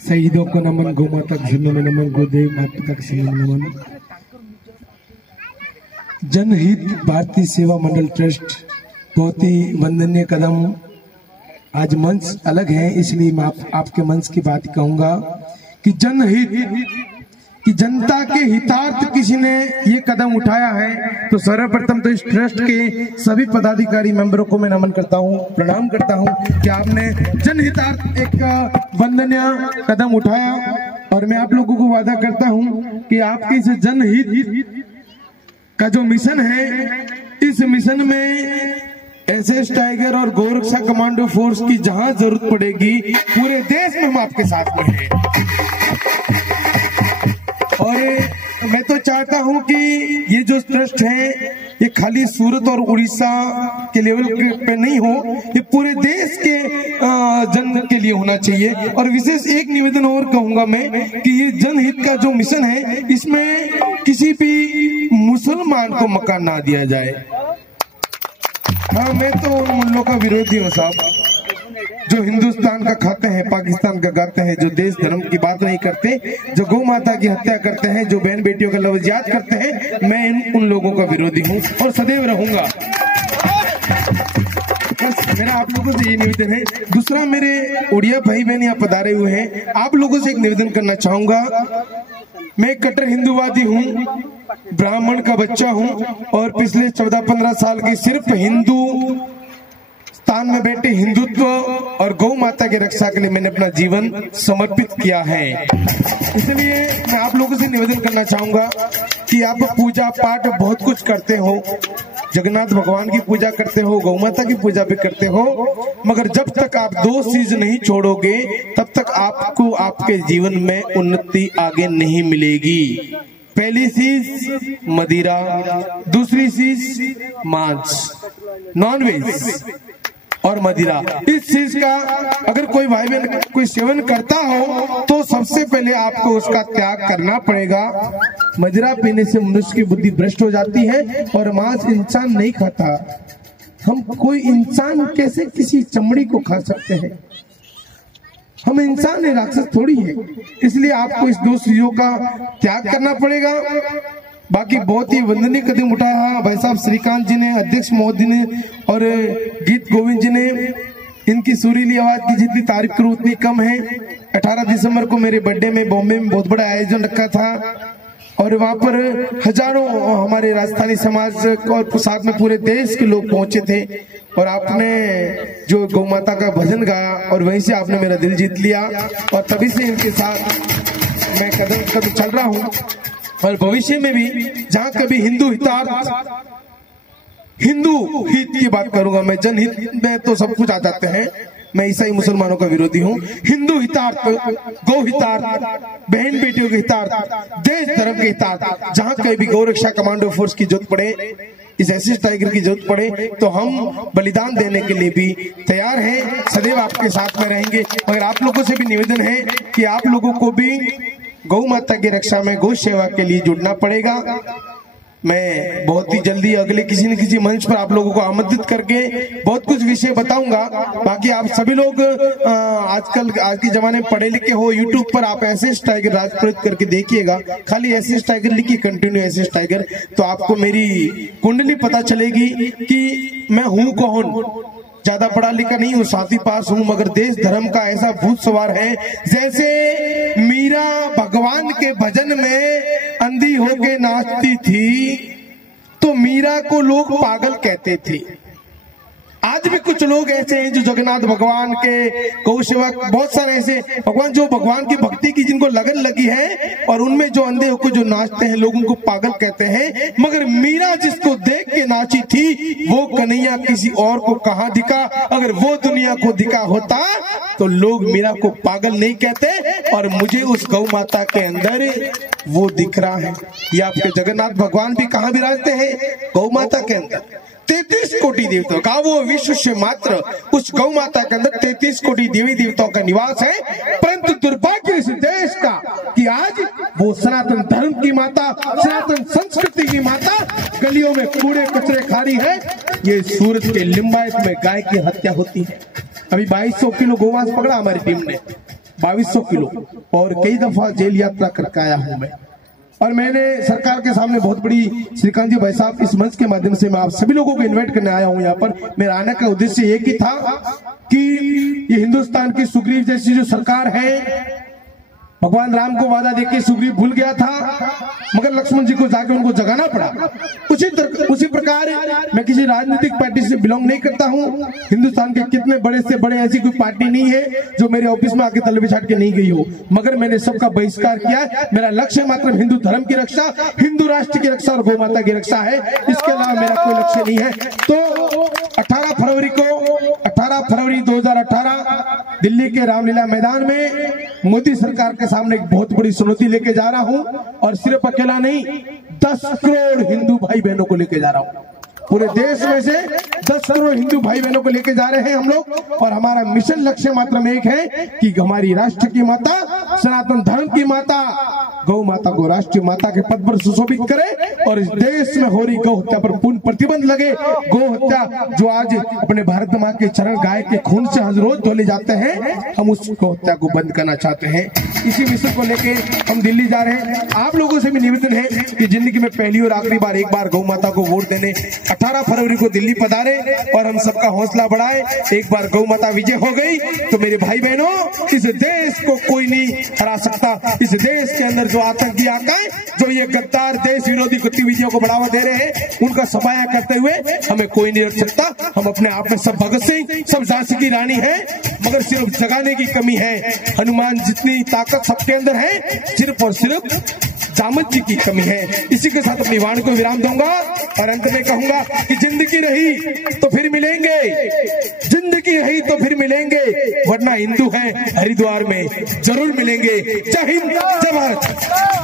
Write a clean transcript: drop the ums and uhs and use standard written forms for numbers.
शहीदों को नमन, गौ माता के चरणों में नमन, गोदेव माता पिता के चरणों में नमन। जनहित भारतीय सेवा मंडल ट्रस्ट बहुत ही वंदनीय कदम। आज मंच अलग है, इसलिए मैं आपके मंच की बात कहूंगा कि जनहित कि जनता के हितार्थ किसी ने ये कदम उठाया है, तो सर्वप्रथम तो इस ट्रस्ट के सभी पदाधिकारी मेंबरों को मैं नमन करता हूँ, प्रणाम करता हूँ कि आपने जनहितार्थ एक वंदनीय कदम उठाया। और मैं आप लोगों को वादा करता हूँ कि आपके इस जनहित का जो मिशन है, इस मिशन में एसएस टाइगर और गौरक्षा कमांडो फोर्स की जहां जरूरत पड़ेगी पूरे देश में हम आपके साथ में हैं। और मैं तो चाहता हूं कि ये जो ट्रस्ट है ये खाली सूरत और उड़ीसा के लेवल पे नहीं हो, ये पूरे देश के जन के लिए होना चाहिए। और विशेष एक निवेदन और कहूंगा मैं कि ये जनहित का जो मिशन है, इसमें किसी भी मुसलमान को मकान ना दिया जाए। हाँ, मैं तो उन मुल्लों का विरोधी हूँ साहब, जो हिंदुस्तान का खाते हैं, पाकिस्तान का गाते हैं, जो देश धर्म की बात नहीं करते, जो गौ माता की हत्या करते हैं, जो बहन बेटियों का लफ्ज़ियात करते हैं। मैं उन लोगों का विरोधी हूँ और सदैव रहूंगा। बस मेरा आप लोगों से ये निवेदन है। दूसरा, मेरे उड़िया भाई बहन यहाँ पधारे हुए हैं, आप लोगों से एक निवेदन करना चाहूंगा। मैं कट्टर हिंदूवादी हूँ, ब्राह्मण का बच्चा हूँ और पिछले 14-15 साल की सिर्फ हिंदू स्थान में बैठे हिंदुत्व और गौ माता की रक्षा के लिए मैंने अपना जीवन समर्पित किया है। इसलिए मैं आप लोगों से निवेदन करना चाहूंगा कि आप पूजा पाठ बहुत कुछ करते हो, जगन्नाथ भगवान की पूजा करते हो, गौ माता की पूजा भी करते हो, मगर जब तक आप दो चीज नहीं छोड़ोगे तब तक आपको आपके जीवन में उन्नति आगे नहीं मिलेगी। पहली चीज मदिरा, दूसरी चीज मांस, नॉनवेज और मदिरा। इस चीज का अगर कोई भाई बहन कोई सेवन करता हो तो सबसे पहले आपको उसका त्याग करना पड़ेगा। मदिरा पीने से मनुष्य की बुद्धि भ्रष्ट हो जाती है और मांस इंसान नहीं खाता। हम कोई इंसान कैसे किसी चमड़ी को खा सकते हैं? हम इंसान है, राक्षस थोड़ी है। इसलिए आपको इस दो चीजों का त्याग करना पड़ेगा। बाकी बहुत ही वंदनीय कदम उठाया भाई साहब श्रीकांत जी ने, अध्यक्ष महोदय ने और गीत गोविंद जी ने। इनकी सुरीली आवाज की जितनी तारीफ करूं उतनी कम है। 18 दिसंबर को मेरे बर्थडे में बॉम्बे में बहुत बड़ा आयोजन रखा था और वहां पर हजारों हमारे राजस्थानी समाज और साथ में पूरे देश के लोग पहुंचे थे और आपने जो गौ माता का भजन गाया और वहीं से आपने मेरा दिल जीत लिया और तभी से इनके साथ मैं कदम कदम चल रहा हूं। और भविष्य में भी जहां कभी हिंदू हितार्थ, हिंदू हित की बात करूंगा मैं, जनहित में तो सब कुछ आ जाते हैं। मैं ईसाई मुसलमानों का विरोधी हूँ। हिंदू हितार्थ, गौ हितार्थ, बहन बेटियों के हितार्थ, देश धर्म के हितार्थ, जहां कहीं भी गौरक्षा कमांडो फोर्स की जरूरत पड़े, इस एसएस टाइगर की जरूरत पड़े तो हम बलिदान देने के लिए भी तैयार हैं, सदैव आपके साथ में रहेंगे। मगर आप लोगों से भी निवेदन है कि आप लोगों को भी गौ माता की रक्षा में गौ सेवा के लिए जुड़ना पड़ेगा। मैं बहुत ही जल्दी अगले किसी न किसी मंच पर आप लोगों को आमंत्रित करके बहुत कुछ विषय बताऊंगा। बाकी आप सभी लोग आजकल आज के जमाने में पढ़े लिखे हो, यूट्यूब पर आप एसएस टाइगर राजपुरोहित करके देखिएगा, खाली एसएस टाइगर लिखिए, कंटिन्यू एसएस टाइगर, तो आपको मेरी कुंडली पता चलेगी कि मैं हूँ कौन। ज्यादा पढ़ा लिखा नहीं हूँ, 7वीं पास हूँ, मगर देश धर्म का ऐसा भूत सवार है। जैसे मीरा भगवान के भजन में अंधी होके नाचती थी तो मीरा को लोग पागल कहते थे। आज भी कुछ लोग ऐसे हैं जो जगन्नाथ भगवान के गौ सेवक, बहुत सारे ऐसे भगवान जो भगवान की भक्ति की जिनको लगन लगी है और उनमें जो अंधे होकर जो नाचते हैं, लोगों को पागल कहते हैं। मगर मीरा जिसको देख के नाची थी वो कन्हैया किसी और को कहाँ दिखा। अगर वो दुनिया को दिखा होता तो लोग मीरा को पागल नहीं कहते। और मुझे उस गौ माता के अंदर वो दिख रहा है। ये आपके जगन्नाथ भगवान भी कहाँ विराजते हैं? गौ माता के अंदर। 33 कोटि देवताओं का वो विश्व से मात्र उस गौ माता के अंदर 33 कोटि देवी देवताओं का निवास है। परंतु दुर्भाग्य इस देश का कि आज वो सनातन धर्म की माता, सनातन संस्कृति की माता गलियों में कूड़े कचरे खा रही है। ये सूरत के लिंबायत में गाय की हत्या होती है। अभी 2200 किलो गोमांस पकड़ा हमारी टीम ने, 2200 किलो, और कई दफा जेल यात्रा करके आया हूं मैं। और मैंने सरकार के सामने बहुत बड़ी, श्रीकांत जी भाई साहब, इस मंच के माध्यम से मैं आप सभी लोगों को इन्वाइट करने आया हूं यहाँ पर। मेरा आने का उद्देश्य एक ही था कि ये हिंदुस्तान की सुग्रीव जैसी जो सरकार है, भगवान राम को वादा देके सुग्रीव भूल गया था, मगर लक्ष्मण जी को जाके उनको जगाना पड़ा। उसी प्रकार मैं किसी राजनीतिक पार्टी से बिलोंग नहीं करता हूं। हिंदुस्तान के कितने बड़े से बड़े ऐसी कोई पार्टी नहीं है जो मेरे ऑफिस में आके तले बिछा के नहीं गई हो, मगर मैंने सबका बहिष्कार किया। मेरा लक्ष्य मात्र हिंदू धर्म की रक्षा, हिंदू राष्ट्र की रक्षा और गौ माता की रक्षा है, इसके अलावा मेरा कोई लक्ष्य नहीं है। तो 18 फरवरी 2018 दिल्ली के रामलीला मैदान में मोदी सरकार के सामने एक बहुत बड़ी चुनौती लेके जा रहा हूं, और सिर्फ अकेला नहीं, 10 करोड़ हिंदू भाई बहनों को लेके जा रहा हूं। पूरे देश में से 10 करोड़ हिंदू भाई बहनों को लेके जा रहे हैं हम लोग, और हमारा मिशन लक्ष्य मात्र एक है कि हमारी राष्ट्र की माता, सनातन धर्म की माता, गौ माता को राष्ट्रीय माता के पद पर सुशोभित करे, और इस देश में हो रही गौ हत्या पर पूर्ण प्रतिबंध लगे। गौ हत्या जो आज अपने भारत माँ के चरण गाय के खून से हर रोज धोले जाते हैं, हम उस गौ हत्या को बंद करना चाहते हैं। इसी मिशन को लेके हम दिल्ली जा रहे हैं। आप लोगों से भी निवेदन है कि जिंदगी में पहली और आखिरी बार एक बार गौ माता को वोट देने 18 फरवरी को दिल्ली पधारे, और हम सबका हौसला बढ़ाए। एक बार गौ माता विजय हो गई तो मेरे भाई बहनों, इस देश को कोई नहीं हरा सकता। इस देश के अंदर जो आतंकी आकाएं, जो ये गद्दार देश विरोधी गतिविधियों को बढ़ावा दे रहे हैं, उनका सफाया करते हुए हमें कोई नहीं रख सकता। हम अपने आप में सब भगत सिंह, सब झांसी की रानी है, मगर सिर्फ जगाने की कमी है। हनुमान जितनी ताकत सबके अंदर है, सिर्फ और सिर्फ जामत जी की कमी है। इसी के साथ अपनी वाणी को विराम दूंगा, और अंत में कहूंगा कि जिंदगी रही तो फिर मिलेंगे, जिंदगी रही तो फिर मिलेंगे, वरना हिंदू हैं हरिद्वार में जरूर मिलेंगे। जय हिंद, जय भारत।